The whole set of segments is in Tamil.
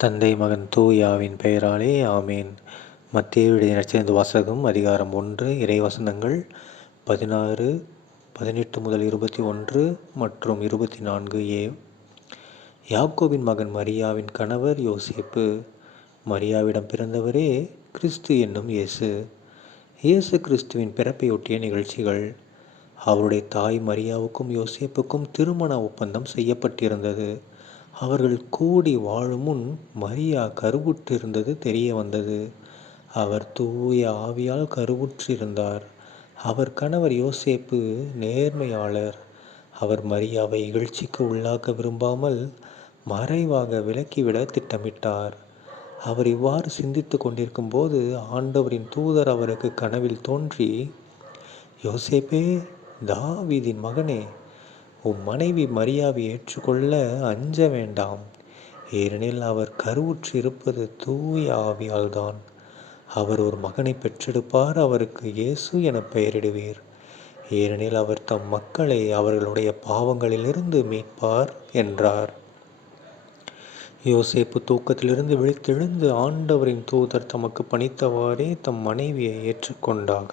தந்தை மகன் தூயாவின் பெயராலே ஆமேன். மத்திய நற்செய்தி வாசகம் அதிகாரம் ஒன்று இறைவசனங்கள் பதினாறு பதினெட்டு முதல் இருபத்தி ஒன்று மற்றும் இருபத்தி நான்கு ஏ. யாக்கோவின் மகன் மரியாவின் கணவர் யோசிப்பு. மரியாவிடம் பிறந்தவரே கிறிஸ்து என்னும் இயேசு. இயேசு கிறிஸ்துவின் பிறப்பையொட்டிய நிகழ்ச்சிகள். அவருடைய தாய் மரியாவுக்கும் யோசிப்புக்கும் திருமண ஒப்பந்தம் செய்யப்பட்டிருந்தது. அவர்கள் கூடி வாழும் முன் மரியா கருவுற்றிருந்தது தெரிய வந்தது. அவர் தூய ஆவியால் கருவுற்றிருந்தார். அவர் கணவர் யோசேப்பு நேர்மையாளர். அவர் மரியாவை இகழ்ச்சிக்கு உள்ளாக்க விரும்பாமல் மறைவாக விலக்கிவிட திட்டமிட்டார். அவர் இவ்வாறு சிந்தித்து கொண்டிருக்கும் போது ஆண்டவரின் தூதர் அவருக்கு கனவில் தோன்றி யோசேப்பே தாவீதின் மகனே உம் மனைவி மரியாவை ஏற்றுக்கொள்ள அஞ்ச வேண்டாம். ஏனெனில் அவர் கருவுற்று இருப்பது தூய ஆவியால்தான். அவர் ஒரு மகனை பெற்றெடுப்பார் அவருக்கு இயேசு என பெயரிடுவீர். ஏனெனில் அவர் தம் மக்களை அவர்களுடைய பாவங்களிலிருந்து மீட்பார் என்றார். யோசேப்பு தூக்கத்திலிருந்து விழித்தெழுந்து ஆண்டவரின் தூதர் தமக்கு பணித்தவாறே தம் மனைவியை ஏற்றுக்கொண்டார்.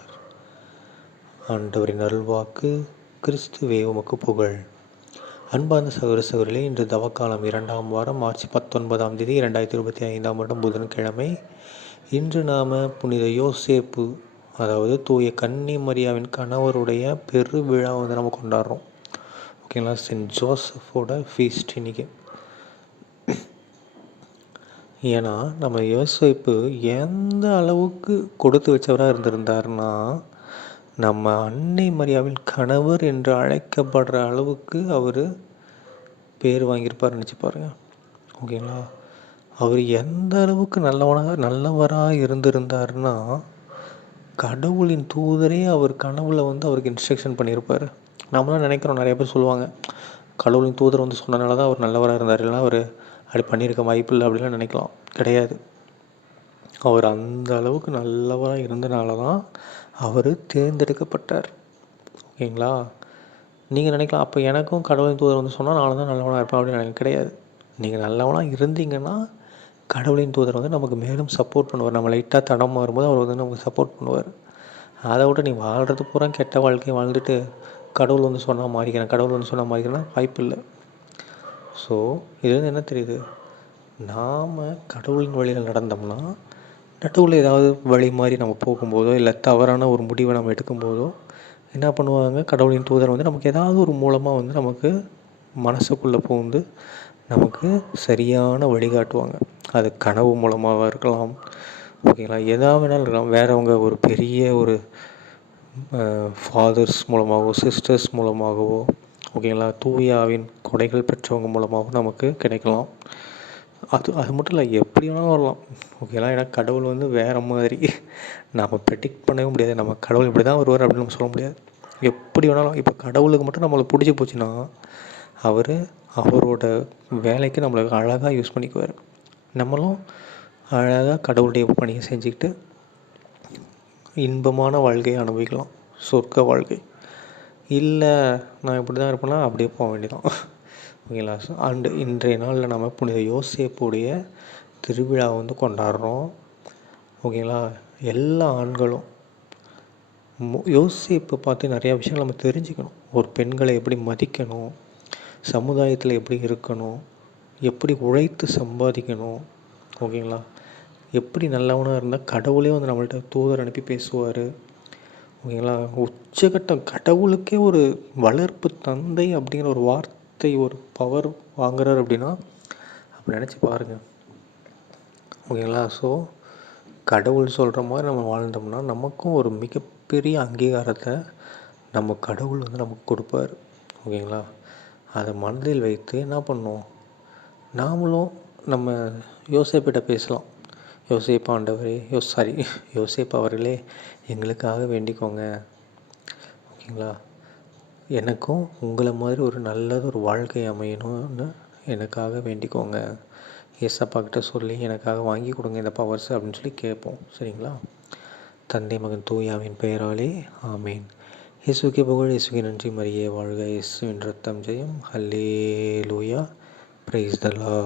ஆண்டவரின் அருள்வாக்கு கிறிஸ்துவே உமக்கு புகழ். அன்பார்ந்த சகோதர சகோதரிகளே இன்று தவக்காலம் இரண்டாம் வாரம் மார்ச் பத்தொன்பதாம் தேதி இரண்டாயிரத்தி இருபத்தி ஐந்தாம் வருடம் புதன்கிழமை. இன்று நாம் புனித யோசேப்பு அதாவது தூய கன்னி மரியாவின் கணவருடைய பெரு விழா வந்து நம்ம கொண்டாடுறோம். ஓகேங்களா? சென்ட் ஜோசஃபோட ஃபீஸ்ட் இன்னைக்கு. ஏன்னா நம்ம யோசிப்பு எந்த அளவுக்கு கொடுத்து வச்சவராக இருந்திருந்தாருன்னா நம்ம அன்னை மரியாவின் கணவர் என்று அழைக்கப்படுற அளவுக்கு அவர் பேர் வாங்கியிருப்பார் நினச்சி பாருங்கள் ஓகேங்களா? அவர் எந்த அளவுக்கு நல்லவனாக நல்லவராக இருந்திருந்தாருன்னா கடவுளின் தூதரே அவர் கனவுல வந்து அவருக்கு இன்ஸ்ட்ரக்ஷன் பண்ணியிருப்பார். நம்மளாம் நினைக்கிறோம் நிறைய பேர் சொல்லுவாங்க கடவுளின் தூதர் வந்து சொன்னனால தான் அவர் நல்லவராக இருந்தார். இல்லைனா அவர் அப்படி பண்ணியிருக்க வாய்ப்பு இல்லை அப்படிலாம் நினைக்கலாம். கிடையாது. அவர் அந்த அளவுக்கு நல்லவராக இருந்தனால தான் அவர் தேர்ந்தெடுக்கப்பட்டார். ஓகேங்களா? நீங்கள் நினைக்கலாம் அப்போ எனக்கும் கடவுளின் தூதர் வந்து சொன்னால் நான் தான் நல்லவனாக இருப்பேன் அப்படின்னு எனக்கு கிடையாது. நீங்கள் நல்லவனாக இருந்தீங்கன்னா கடவுளின் தூதர் வந்து நமக்கு மேலும் சப்போர்ட் பண்ணுவார். நம்ம லைட்டாக தடம் வரும்போது அவர் வந்து நமக்கு சப்போர்ட் பண்ணுவார். அதை விட நீ வாழ்கிறது பூரா கெட்ட வாழ்க்கையை வாழ்ந்துட்டு கடவுள் வந்து சொன்னால் மாறிக்கிறேன் கடவுள் வந்து சொன்னால் மாறிக்கிறேன்னா வாய்ப்பு இல்லை. ஸோ இதுலேருந்து என்ன தெரியுது? நாம் கடவுளின் வழியில் நடந்தோம்னா நடுவில் ஏதாவது வழி மாதிரி நம்ம போகும்போதோ இல்லை தவறான ஒரு முடிவை நம்ம எடுக்கும்போதோ என்ன பண்ணுவாங்க? கடவுளின் தூதர் வந்து நமக்கு ஏதாவது ஒரு மூலமாக வந்து நமக்கு மனசுக்குள்ளே பூந்து நமக்கு சரியான வழிகாட்டுவாங்க அது கனவு மூலமாக இருக்கலாம். ஓகேங்களா? எதாக வேணாலும் இருக்கலாம். வேறவங்க ஒரு பெரிய ஒரு ஃபாதர்ஸ் மூலமாகவோ சிஸ்டர்ஸ் மூலமாகவோ ஓகேங்களா? தூயாவின் கொடைகள் பெற்றவங்க மூலமாகவும் நமக்கு கிடைக்கலாம். அது அது மட்டும் இல்லை எப்படி வேணாலும் வரலாம். ஓகேங்களா ஏன்னா கடவுள் வந்து வேறு மாதிரி. நம்ம ப்ரெடிக்ட் பண்ணவே முடியாது. நம்ம கடவுள் இப்படி தான் வருவார் அப்படின்னு நம்ம சொல்ல முடியாது. எப்படி வேணாலும் இப்போ கடவுளுக்கு மட்டும் நம்மளுக்கு பிடிச்சி போச்சுன்னா அவர் அவரோட வேலைக்கு நம்மளுக்கு அழகாக யூஸ் பண்ணிக்குவார். நம்மளும் அழகாக கடவுளுடைய பணியை செஞ்சுக்கிட்டு இன்பமான வாழ்க்கையை அனுபவிக்கலாம். சொர்க்க வாழ்க்கை. இல்லை நான் இப்படி தான் இருப்பேன்னா அப்படியே போக வேண்டியதான் ஓகேங்களா? அண்டு இன்றைய நாளில் நம்ம புனித யோசேப்புடைய திருவிழா வந்து கொண்டாடுறோம். ஓகேங்களா? எல்லா ஆண்களும் யோசிப்பை பார்த்து நிறையா விஷயங்கள் நம்ம தெரிஞ்சுக்கணும். ஒரு பெண்களை எப்படி மதிக்கணும் சமுதாயத்தில் எப்படி இருக்கணும் எப்படி உழைத்து சம்பாதிக்கணும் ஓகேங்களா? எப்படி நல்லவனாக இருந்தால் கடவுளே வந்து நம்மள்ட்ட தூதர் அனுப்பி பேசுவார் ஓகேங்களா? உச்சகட்டம் கடவுளுக்கே ஒரு வளர்ப்பு தந்தை அப்படிங்கிற ஒரு வார்த்தை வார்த்தை ஒரு பவர் வாங்குறாரு அப்படின்னா அப்படி நினச்சி பாருங்கள் ஓகேங்களா? ஸோ கடவுள் சொல்கிற மாதிரி நம்ம வாழ்ந்தோம்னா நமக்கும் ஒரு மிகப்பெரிய அங்கீகாரத்தை நம்ம கடவுள் வந்து நமக்கு கொடுப்பார். ஓகேங்களா? அதை மனதில் வைத்து என்ன பண்ணோம் நாமளும் நம்ம யோசேப்பிட்ட பேசலாம். யோசேப் ஆண்டவரே யோ சாரி யோசேப் அவர்களே எங்களுக்காக வேண்டிக்கோங்க. ஓகேங்களா? எனக்கும் உங்களை மாதிரி ஒரு நல்லது ஒரு வாழ்க்கை அமையணும்னு எனக்காக வேண்டிக்கோங்க. ஏசப்பா கிட்ட சொல்லி எனக்காக வாங்கி கொடுங்க இந்த பவர்ஸ் அப்படின்னு சொல்லி கேட்போம். சரிங்களா? தந்தை மகன் தூயாவின் பெயராலே ஆமேன். இயேசுக்கே புகழ் இயேசுக்கே நன்றி. மரியே வாழ்க இயேசுவின் ரத்தம் ஜெயம். ஹல்லே லூயா பிரைஸ் தலா